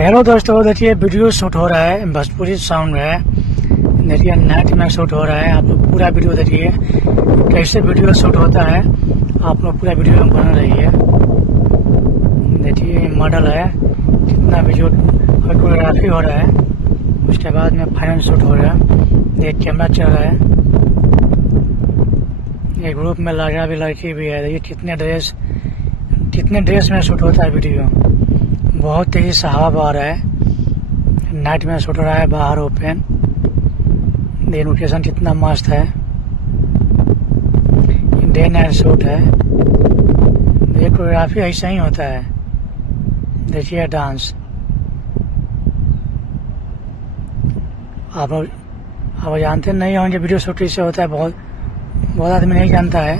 Hello दोस्तों, देखिए video shoot हो रहा है, भोजपुरी सॉन्ग है। देखिए नाइट में शूट हो रहा है। आप लोग पूरा वीडियो देखिए कैसे वीडियो शूट होता है। आप लोग पूरा वीडियो में बना रहिए। देखिए मॉडल है, कितना वीडियो कोरियोग्राफी हो रहा है। उसके बाद में फाइनल शूट हो रहा है। ये कैमरा चल रहा है। ये ग्रुप में लड़का भी लड़की भी है। देखिए कितने ड्रेस में शूट होता है वीडियो। बहुत तेजी से हवा बह रहा है। नाइट में शूट हो रहा है, बाहर ओपन। ये लोकेशन कितना मस्त है। डे नाइट शूट है। ये कोरियोग्राफी ऐसा ही होता है। देखिए डांस। आप जानते नहीं होंगे वीडियो शूट इससे होता है। बहुत आदमी नहीं जानता है।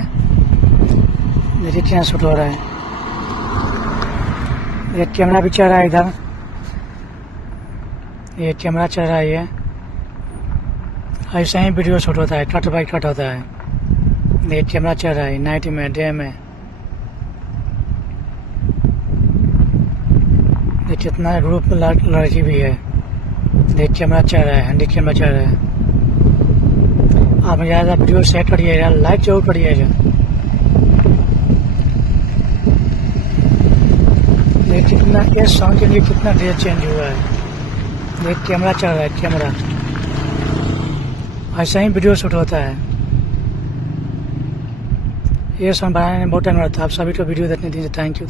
देखिए क्या शूट हो रहा है। ये कैमरा भी चल रहा है इधर। ये कैमरा चल रहा है। ये ऐसा ही वीडियो शूट होता है, कट बाई कट होता है। ये कैमरा चल रहा है नाइट में, डे में। ये कितना ग्रुप में लड़की भी है। ये कैमरा चल रहा है, हैंडी कैमरा चल रहा है। आप ज़्यादा वीडियो शेयर करिएगा, लाइक जरूर करिएगा। ये कितना इस सॉन्ग के लिए कितना ड्रेस चेंज हुआ है। ये कैमरा चल रहा है, कैमरा। ऐसा ही वीडियो शूट होता है। ये सॉन्ग बनाने में बहुत टाइम लगता है। आप सभी को वीडियो देखने दीजिए। Thank you.